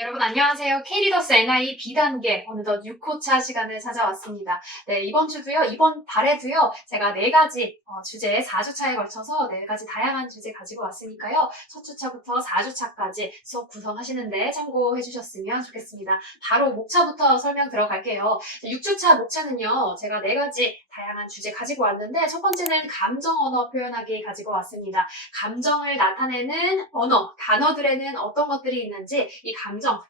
여러분 안녕하세요. K리더스 NI B단계 어느덧 6호차 시간을 찾아왔습니다. 네, 이번 주도요, 이번 달에도요, 제가 4가지 주제 4주차에 걸쳐서 4가지 다양한 주제 가지고 왔으니까요. 첫 주차부터 4주차까지 수업 구성하시는데 참고해 주셨으면 좋겠습니다. 바로 목차부터 설명 들어갈게요. 6주차 목차는요, 제가 4가지 다양한 주제 가지고 왔는데 첫 번째는 감정 언어 표현하기 가지고 왔습니다. 감정을 나타내는 언어, 단어들에는 어떤 것들이 있는지 이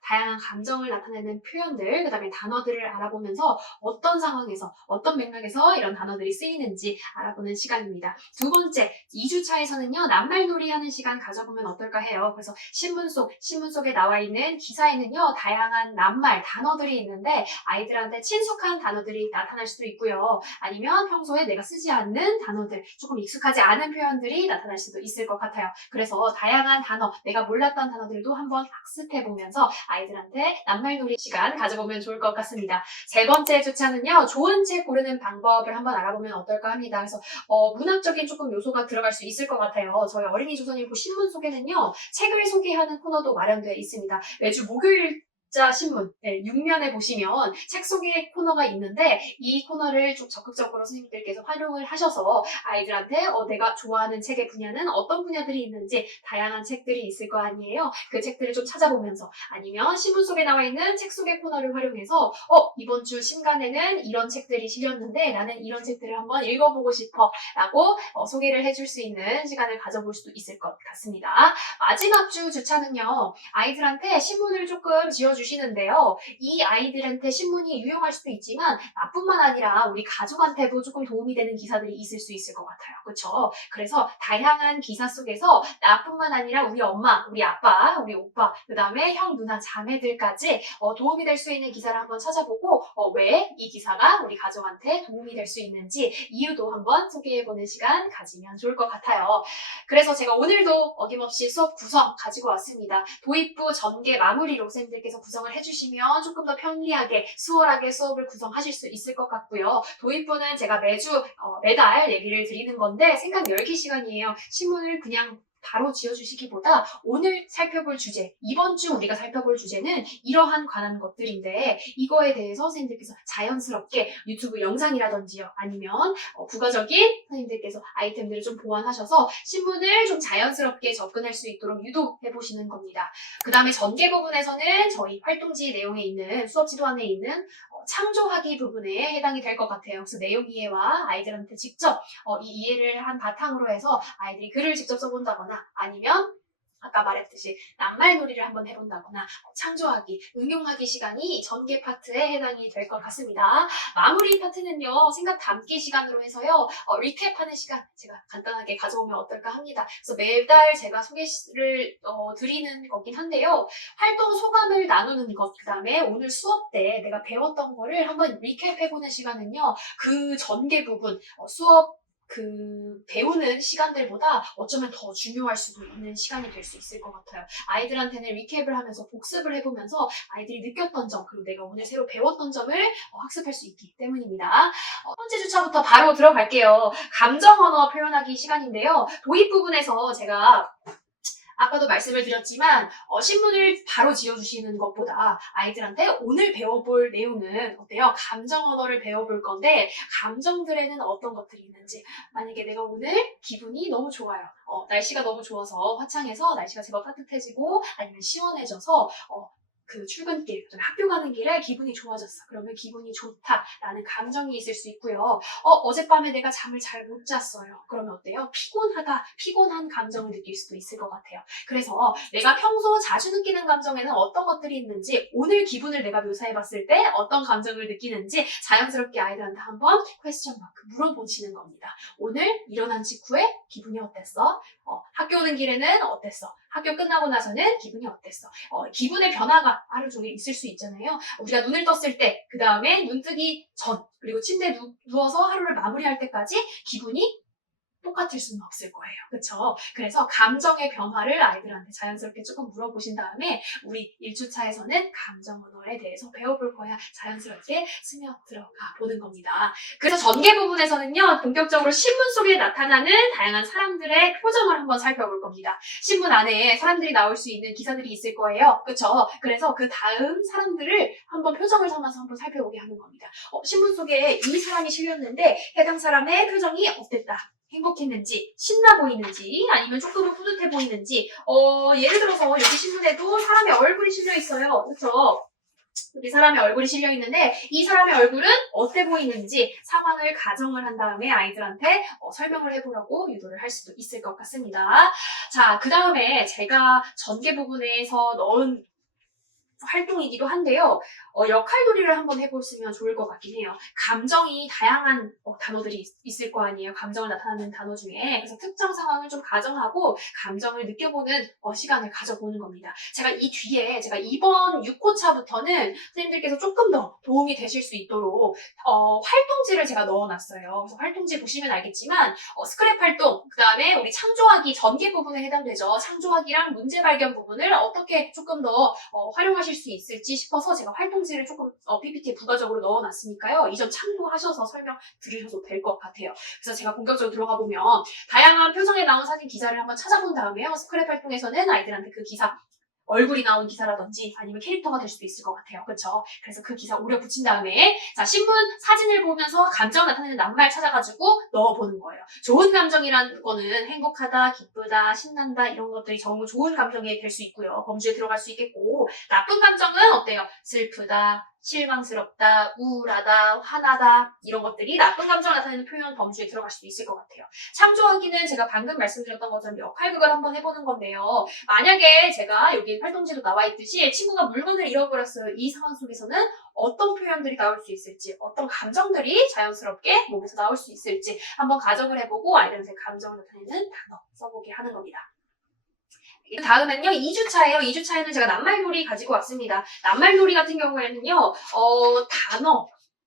다양한 감정을 나타내는 표현들, 그 다음에 단어들을 알아보면서 어떤 상황에서, 어떤 맥락에서 이런 단어들이 쓰이는지 알아보는 시간입니다. 두 번째, 2주차에서는요, 낱말놀이 하는 시간 가져보면 어떨까 해요. 그래서 신문 속에 나와 있는 기사에는요, 다양한 낱말, 단어들이 있는데 아이들한테 친숙한 단어들이 나타날 수도 있고요. 아니면 평소에 내가 쓰지 않는 단어들, 조금 익숙하지 않은 표현들이 나타날 수도 있을 것 같아요. 그래서 다양한 단어, 내가 몰랐던 단어들도 한번 학습해보면서 아이들한테 낱말놀이 시간 가져보면 좋을 것 같습니다. 세 번째 주차는요, 좋은 책 고르는 방법을 한번 알아보면 어떨까 합니다. 그래서 문학적인 조금 요소가 들어갈 수 있을 것 같아요. 저희 어린이 조선일보 신문 속에는요, 책을 소개하는 코너도 마련되어 있습니다. 매주 목요일 자 신문 6면에 보시면 책 소개 코너가 있는데 이 코너를 좀 적극적으로 선생님들께서 활용을 하셔서 아이들한테 내가 좋아하는 책의 분야는 어떤 분야들이 있는지 다양한 책들이 있을 거 아니에요. 그 책들을 좀 찾아보면서 아니면 신문 속에 나와 있는 책 소개 코너를 활용해서 이번 주 신간에는 이런 책들이 실렸는데 나는 이런 책들을 한번 읽어보고 싶어 라고 소개를 해줄 수 있는 시간을 가져볼 수도 있을 것 같습니다. 마지막 주 주차는요, 아이들한테 신문을 조금 지어주시는데요. 이 아이들한테 신문이 유용할 수도 있지만 나뿐만 아니라 우리 가족한테도 조금 도움이 되는 기사들이 있을 수 있을 것 같아요. 그렇죠? 그래서 다양한 기사 속에서 나뿐만 아니라 우리 엄마, 우리 아빠, 우리 오빠, 그 다음에 형, 누나, 자매들까지 도움이 될 수 있는 기사를 한번 찾아보고 왜 이 기사가 우리 가족한테 도움이 될 수 있는지 이유도 한번 소개해보는 시간 가지면 좋을 것 같아요. 그래서 제가 오늘도 어김없이 수업 구성 가지고 왔습니다. 도입부 전개 마무리로 선생님들께서 구성을 해주시면 조금 더 편리하게 수월하게 수업을 구성하실 수 있을 것 같고요. 도입부는 제가 매달 얘기를 드리는 건데 생각 열기 시간이에요. 신문을 그냥 바로 지어주시기보다 오늘 살펴볼 주제, 이번 주 우리가 살펴볼 주제는 이러한 관한 것들인데 이거에 대해서 선생님들께서 자연스럽게 유튜브 영상이라든지요. 아니면 부가적인 선생님들께서 아이템들을 좀 보완하셔서 신문을 좀 자연스럽게 접근할 수 있도록 유도해보시는 겁니다. 그 다음에 전개 부분에서는 저희 활동지 내용에 있는 수업 지도안에 있는 창조하기 부분에 해당이 될 것 같아요. 그래서 내용 이해와 아이들한테 직접 이 이해를 한 바탕으로 해서 아이들이 글을 직접 써본다거나 아니면 아까 말했듯이 낱말놀이를 한번 해본다거나 창조하기, 응용하기 시간이 전개 파트에 해당이 될 것 같습니다. 마무리 파트는요, 생각 담기 시간으로 해서요, 리캡하는 시간 제가 간단하게 가져오면 어떨까 합니다. 그래서 매달 제가 소개를 드리는 거긴 한데요. 활동 소감을 나누는 것, 그 다음에 오늘 수업 때 내가 배웠던 거를 한번 리캡해보는 시간은요, 그 전개 부분, 수업 배우는 시간들보다 어쩌면 더 중요할 수도 있는 시간이 될 수 있을 것 같아요. 아이들한테는 리캡을 하면서 복습을 해보면서 아이들이 느꼈던 점, 그리고 내가 오늘 새로 배웠던 점을 학습할 수 있기 때문입니다. 첫 번째 주차부터 바로 들어갈게요. 감정 언어 표현하기 시간인데요. 도입 부분에서 제가 아까도 말씀을 드렸지만 신문을 바로 지어주시는 것보다 아이들한테 오늘 배워볼 내용은 어때요? 감정 언어를 배워볼 건데 감정들에는 어떤 것들이 있는지, 만약에 내가 오늘 기분이 너무 좋아요. 날씨가 너무 좋아서 화창해서 날씨가 제법 따뜻해지고 아니면 시원해져서 출근길, 학교 가는 길에 기분이 좋아졌어. 그러면 기분이 좋다라는 감정이 있을 수 있고요. 어젯밤에 내가 잠을 잘 못 잤어요. 그러면 어때요? 피곤한 감정을 느낄 수도 있을 것 같아요. 그래서 내가 평소 자주 느끼는 감정에는 어떤 것들이 있는지, 오늘 기분을 내가 묘사해봤을 때 어떤 감정을 느끼는지 자연스럽게 아이들한테 한번 퀘스천 마크 물어보시는 겁니다. 오늘 일어난 직후에 기분이 어땠어? 학교 오는 길에는 어땠어? 학교 끝나고 나서는 기분이 어땠어? 기분의 변화가 하루 종일 있을 수 있잖아요. 우리가 눈을 떴을 때, 그 다음에 눈 뜨기 전, 그리고 침대에 누워서 하루를 마무리할 때까지 기분이 똑같을 수는 없을 거예요. 그쵸? 그래서 감정의 변화를 아이들한테 자연스럽게 조금 물어보신 다음에 우리 1주차에서는 감정 언어에 대해서 배워볼 거야. 자연스럽게 스며들어가 보는 겁니다. 그래서 전개 부분에서는요, 본격적으로 신문 속에 나타나는 다양한 사람들의 표정을 한번 살펴볼 겁니다. 신문 안에 사람들이 나올 수 있는 기사들이 있을 거예요. 그쵸? 그래서 그 다음 사람들을 한번 표정을 삼아서 한번 살펴보게 하는 겁니다. 신문 속에 이 사람이 실렸는데 해당 사람의 표정이 어땠다? 행복했는지, 신나 보이는지, 아니면 조금은 뿌듯해 보이는지, 예를 들어서 여기 신문에도 사람의 얼굴이 실려 있어요. 그쵸? 여기 사람의 얼굴이 실려 있는데 이 사람의 얼굴은 어때 보이는지 상황을 가정을 한 다음에 아이들한테 설명을 해보라고 유도를 할 수도 있을 것 같습니다. 자, 그 다음에 제가 전개 부분에서 넣은 활동이기도 한데요. 역할놀이를 한번 해보시면 좋을 것 같긴 해요. 감정이 다양한 단어들이 있을 거 아니에요. 감정을 나타내는 단어 중에. 그래서 특정 상황을 좀 가정하고 감정을 느껴보는 시간을 가져보는 겁니다. 제가 이 뒤에 제가 이번 6호차부터는 선생님들께서 조금 더 도움이 되실 수 있도록 활동지를 제가 넣어놨어요. 그래서 활동지 보시면 알겠지만 스크랩 활동, 그 다음에 우리 창조하기 전개 부분에 해당되죠. 창조하기랑 문제 발견 부분을 어떻게 조금 더 활용하실 수 있을지 싶어서 제가 활동지를 조금 PPT에 부가적으로 넣어놨으니까요. 이전 참고하셔서 설명 들으셔도 될 것 같아요. 그래서 제가 본격적으로 들어가 보면 다양한 표정에 나온 사진 기사를 한번 찾아본 다음에요. 스크랩 활동에서는 아이들한테 그 기사 얼굴이 나온 기사라든지 아니면 캐릭터가 될 수도 있을 것 같아요. 그렇죠? 그래서 그 기사 오려 붙인 다음에 자 신문 사진을 보면서 감정을 나타내는 낱말 찾아가지고 넣어보는 거예요. 좋은 감정이라는 거는 행복하다, 기쁘다, 신난다 이런 것들이 정말 좋은 감정이 될 수 있고요. 범주에 들어갈 수 있겠고 나쁜 감정은 어때요? 슬프다, 실망스럽다, 우울하다, 화나다 이런 것들이 나쁜 감정을 나타내는 표현 범주에 들어갈 수도 있을 것 같아요. 창조하기는 제가 방금 말씀드렸던 것처럼 역할극을 한번 해보는 건데요. 만약에 제가 여기 활동지도 나와 있듯이 친구가 물건을 잃어버렸어요. 이 상황 속에서는 어떤 표현들이 나올 수 있을지, 어떤 감정들이 자연스럽게 몸에서 나올 수 있을지 한번 가정을 해보고 아이들한테 감정을 나타내는 단어 써보게 하는 겁니다. 다음은요, 2주차예요. 2주차에는 제가 낱말놀이 가지고 왔습니다. 낱말놀이 같은 경우에는요,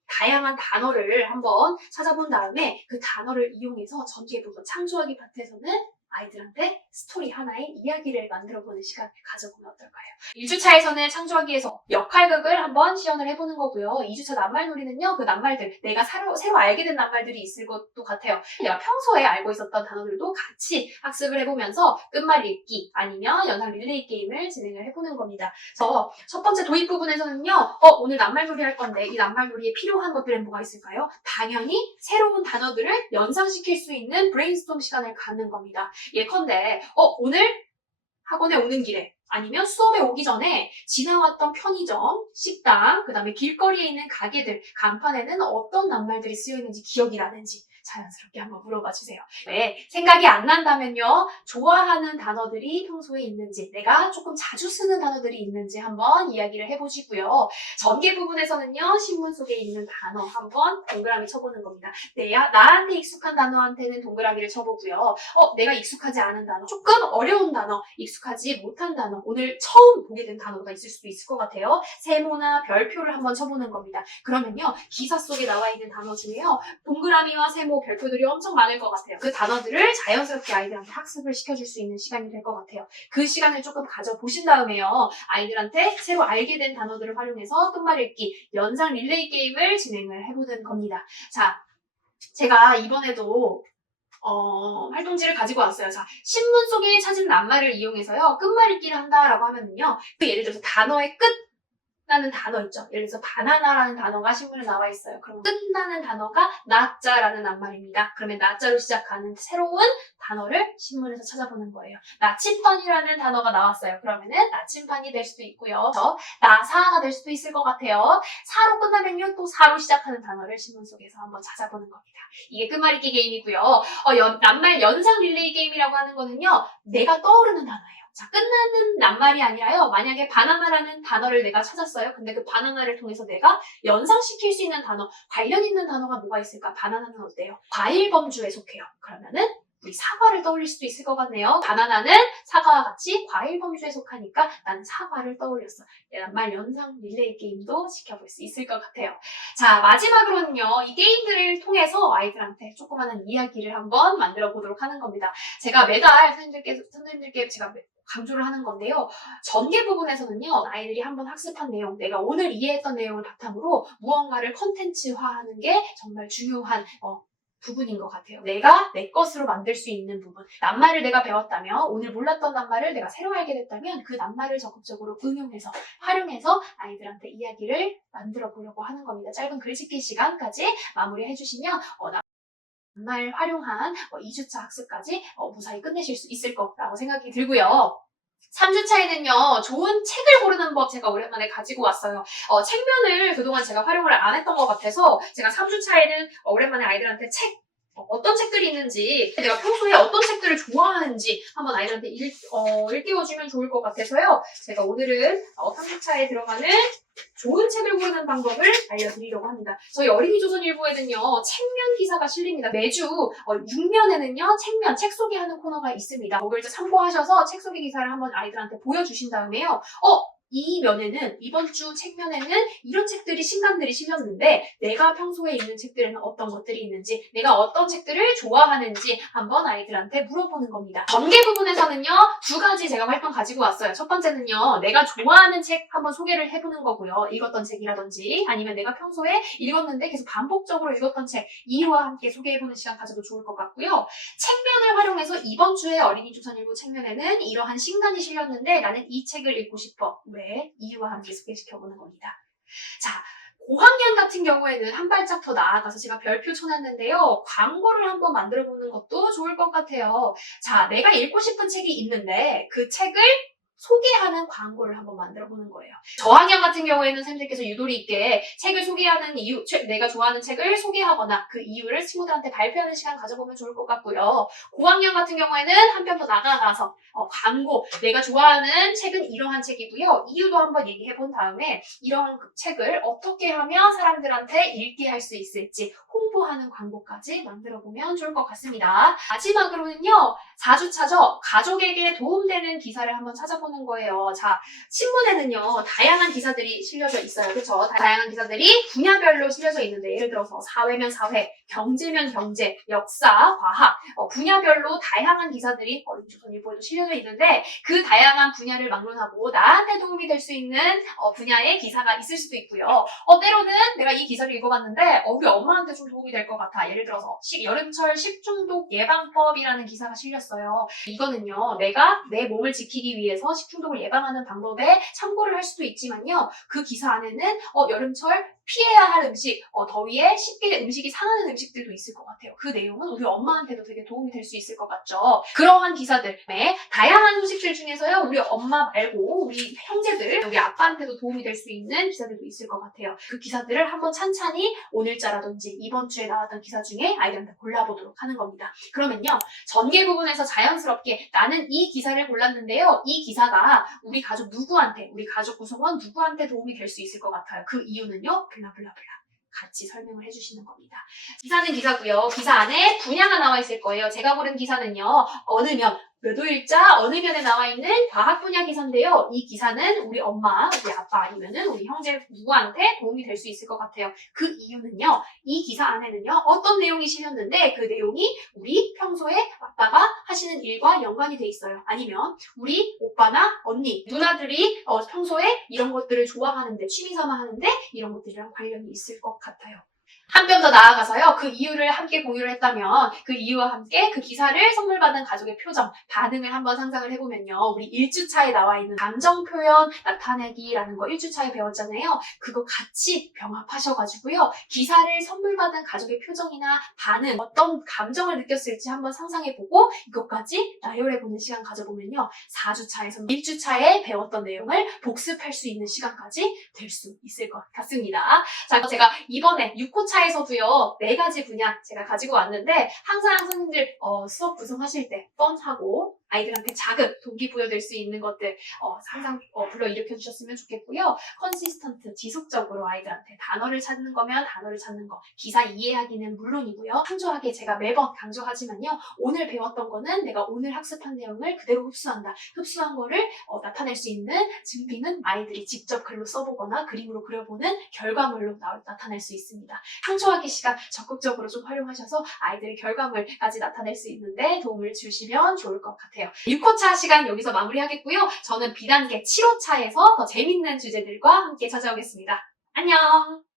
다양한 단어를 한번 찾아본 다음에 그 단어를 이용해서 전개 부분, 창조하기 파트에서는 아이들한테 스토리 하나의 이야기를 만들어보는 시간을 가져보면 어떨까요? 1주차에서는 창조하기에서 역할극을 한번 시연을 해보는 거고요. 2주차 낱말놀이는요, 그 낱말들, 내가 새로 알게 된 낱말들이 있을 것도 같아요. 내가 평소에 알고 있었던 단어들도 같이 학습을 해보면서 끝말 읽기 아니면 연상 릴레이 게임을 진행을 해보는 겁니다. 그래서 첫 번째 도입 부분에서는요, 오늘 낱말놀이 할 건데 이 낱말놀이에 필요한 것들은 뭐가 있을까요? 당연히 새로운 단어들을 연상시킬 수 있는 브레인스톰 시간을 갖는 겁니다. 예컨대 오늘 학원에 오는 길에 아니면 수업에 오기 전에 지나왔던 편의점, 식당, 그 다음에 길거리에 있는 가게들, 간판에는 어떤 낱말들이 쓰여있는지 기억이 나는지 자연스럽게 한번 물어봐 주세요. 왜? 생각이 안 난다면요. 좋아하는 단어들이 평소에 있는지, 내가 조금 자주 쓰는 단어들이 있는지 한번 이야기를 해보시고요. 전개 부분에서는요. 신문 속에 있는 단어 한번 동그라미 쳐보는 겁니다. 나한테 익숙한 단어한테는 동그라미를 쳐보고요. 내가 익숙하지 않은 단어, 조금 어려운 단어, 익숙하지 못한 단어, 오늘 처음 보게 된 단어가 있을 수도 있을 것 같아요. 세모나 별표를 한번 쳐보는 겁니다. 그러면요. 기사 속에 나와 있는 단어 중에요. 동그라미와 세모, 별표들이 엄청 많을 것 같아요. 그 단어들을 자연스럽게 아이들한테 학습을 시켜줄 수 있는 시간이 될 것 같아요. 그 시간을 조금 가져보신 다음에요. 아이들한테 새로 알게 된 단어들을 활용해서 끝말 읽기, 연상 릴레이 게임을 진행을 해보는 겁니다. 자, 제가 이번에도 활동지를 가지고 왔어요. 자, 신문 속에 찾은 낱말을 이용해서요. 끝말 읽기를 한다라고 하면은요. 예를 들어서 단어의 끝 라는 단어 있죠. 예를 들어서 바나나라는 단어가 신문에 나와 있어요. 그럼 끝나는 단어가 나자라는 낱말입니다. 그러면 나자로 시작하는 새로운 단어를 신문에서 찾아보는 거예요. 나침반이라는 단어가 나왔어요. 그러면은 나침반이 될 수도 있고요. 나사가 될 수도 있을 것 같아요. 사로 끝나면요. 또 사로 시작하는 단어를 신문 속에서 한번 찾아보는 겁니다. 이게 끝말잇기 게임이고요. 낱말 연상 릴레이 게임이라고 하는 거는요. 내가 떠오르는 단어예요. 자, 끝나는 낱말이 아니라요. 만약에 바나나라는 단어를 내가 찾았어요. 근데 그 바나나를 통해서 내가 연상시킬 수 있는 단어, 관련 있는 단어가 뭐가 있을까? 바나나는 어때요? 과일 범주에 속해요. 그러면은 우리 사과를 떠올릴 수도 있을 것 같네요. 바나나는 사과와 같이 과일 범주에 속하니까 나는 사과를 떠올렸어. 낱말 연상 릴레이 게임도 지켜볼 수 있을 것 같아요. 자, 마지막으로는요. 이 게임들을 통해서 아이들한테 조그마한 이야기를 한번 만들어 보도록 하는 겁니다. 제가 매달 선생님들께 제가 강조를 하는 건데요. 전개 부분에서는요. 아이들이 한번 학습한 내용, 내가 오늘 이해했던 내용을 바탕으로 무언가를 컨텐츠화하는 게 정말 중요한 부분인 것 같아요. 내가 내 것으로 만들 수 있는 부분. 낱말을 내가 배웠다면, 오늘 몰랐던 낱말을 내가 새로 알게 됐다면 그 낱말을 적극적으로 응용해서, 활용해서 아이들한테 이야기를 만들어 보려고 하는 겁니다. 짧은 글짓기 시간까지 마무리해 주시면 낱말 활용한 2주차 학습까지 무사히 끝내실 수 있을 거라고 생각이 들고요. 3주차에는요, 좋은 책을 고르는 법 제가 오랜만에 가지고 왔어요. 책면을 그동안 제가 활용을 안 했던 것 같아서 제가 3주차에는 오랜만에 아이들한테 어떤 책들이 있는지, 내가 평소에 어떤 책들을 좋아하는지 한번 아이들한테 일깨워주면 좋을 것 같아서요. 제가 오늘은 3주차에 들어가는 좋은 책을 고르는 방법을 알려드리려고 합니다. 저희 어린이조선일보에는요, 책면 기사가 실립니다. 매주 6면에는요, 책 소개하는 코너가 있습니다. 그걸 이제 참고하셔서 책 소개 기사를 한번 아이들한테 보여주신 다음에요. 이 면에는, 이번 주 책면에는 이런 책들이, 신간들이 실렸는데 내가 평소에 읽는 책들에는 어떤 것들이 있는지, 내가 어떤 책들을 좋아하는지 한번 아이들한테 물어보는 겁니다. 전개 부분에서는요, 2가지 제가 활동 가지고 왔어요. 첫 번째는요, 내가 좋아하는 책 한번 소개를 해보는 거고요. 읽었던 책이라든지 아니면 내가 평소에 읽었는데 계속 반복적으로 읽었던 책, 이유와 함께 소개해보는 시간 가져도 좋을 것 같고요. 책면을 활용해서 이번 주에 어린이조선일보 책면에는 이러한 신간이 실렸는데 나는 이 책을 읽고 싶어. 이유와 함께 소개시켜보는 겁니다. 자, 고학년 같은 경우에는 한 발짝 더 나아가서 제가 별표 쳐놨는데요. 광고를 한번 만들어보는 것도 좋을 것 같아요. 자, 내가 읽고 싶은 책이 있는데 그 책을 소개하는 광고를 한번 만들어보는 거예요. 저학년 같은 경우에는 선생님들께서 유도리 있게 책을 소개하는 이유, 내가 좋아하는 책을 소개하거나 그 이유를 친구들한테 발표하는 시간 가져보면 좋을 것 같고요. 고학년 같은 경우에는 한 편 더 나가가서 광고, 내가 좋아하는 책은 이러한 책이고요. 이유도 한번 얘기해본 다음에 이러한 그 책을 어떻게 하면 사람들한테 읽게 할 수 있을지 홍보하는 광고까지 만들어보면 좋을 것 같습니다. 마지막으로는요, 4주차죠. 가족에게 도움되는 기사를 한번 찾아보는 거예요. 자, 신문에는요, 다양한 기사들이 실려져 있어요. 그렇죠? 다양한 기사들이 분야별로 실려져 있는데, 예를 들어서 사회면 사회, 경제면 경제, 역사, 과학, 분야별로 다양한 기사들이 어린이조선일보에도 실려져 있는데, 그 다양한 분야를 막론하고 나한테 도움이 될 수 있는 분야의 기사가 있을 수도 있고요. 때로는 내가 이 기사를 읽어봤는데 우리 엄마한테 좀 도움이 될 것 같아. 예를 들어서 여름철 식중독 예방법이라는 기사가 실렸어요. 이거는요, 내가 내 몸을 지키기 위해서 식중독을 예방하는 방법에 참고를 할 수도 있지만요, 그 기사 안에는 여름철 피해야 할 음식, 더위에 쉽게 음식이 상하는 음식들도 있을 것 같아요. 그 내용은 우리 엄마한테도 되게 도움이 될 수 있을 것 같죠. 그러한 기사들, 다양한 소식들 중에서요, 우리 엄마 말고 우리 형제들, 우리 아빠한테도 도움이 될 수 있는 기사들도 있을 것 같아요. 그 기사들을 한번 찬찬히 오늘자라든지 이번 주에 나왔던 기사 중에 아이들한테 골라보도록 하는 겁니다. 그러면요, 전개 부분에서 자연스럽게 나는 이 기사를 골랐는데요, 이 기사가 우리 가족 누구한테, 우리 가족 구성원 누구한테 도움이 될 수 있을 것 같아요. 그 이유는요, 블라블라블라 같이 설명을 해주시는 겁니다. 기사는 기사고요. 기사 안에 분야가 나와 있을 거예요. 제가 고른 기사는요, 어느 면, 몇 호일자 어느 면에 나와 있는 과학 분야 기사인데요. 이 기사는 우리 엄마, 우리 아빠 아니면은 우리 형제 누구한테 도움이 될 수 있을 것 같아요. 그 이유는요, 이 기사 안에는요, 어떤 내용이 실렸는데 그 내용이 우리 평소에 아빠가 하시는 일과 연관이 돼 있어요. 아니면 우리 오빠나 언니, 누나들이 평소에 이런 것들을 좋아하는데, 취미 삼아 하는데 이런 것들이랑 관련이 있을 것 같아요. 한 뼘 더 나아가서요, 그 이유를 함께 공유를 했다면 그 이유와 함께 그 기사를 선물 받은 가족의 표정, 반응을 한번 상상을 해보면요, 우리 1주차에 나와 있는 감정 표현 나타내기라는 거 1주차에 배웠잖아요. 그거 같이 병합하셔가지고요, 기사를 선물 받은 가족의 표정이나 반응, 어떤 감정을 느꼈을지 한번 상상해보고 이것까지 나열해보는 시간 가져보면요, 4주차에서 1주차에 배웠던 내용을 복습할 수 있는 시간까지 될 수 있을 것 같습니다. 자, 제가 이번에 6호차에서도요, 4가지 분야 제가 가지고 왔는데, 항상 선생님들 수업 구성하실 때 뻔하고 아이들한테 자극, 동기부여될 수 있는 것들 항상 불러일으켜 주셨으면 좋겠고요. 컨시스턴트, 지속적으로 아이들한테 단어를 찾는 거면 단어를 찾는 거, 기사 이해하기는 물론이고요. 강조하게 제가 매번 강조하지만요. 오늘 배웠던 거는 내가 오늘 학습한 내용을 그대로 흡수한다. 흡수한 거를 나타낼 수 있는 증빙은 아이들이 직접 글로 써보거나 그림으로 그려보는 결과물로 나타낼 수 있습니다. 강조하기 시간 적극적으로 좀 활용하셔서 아이들의 결과물까지 나타낼 수 있는데 도움을 주시면 좋을 것 같아요. 6호차 시간 여기서 마무리하겠고요. 저는 B단계 7호차에서 더 재밌는 주제들과 함께 찾아오겠습니다. 안녕!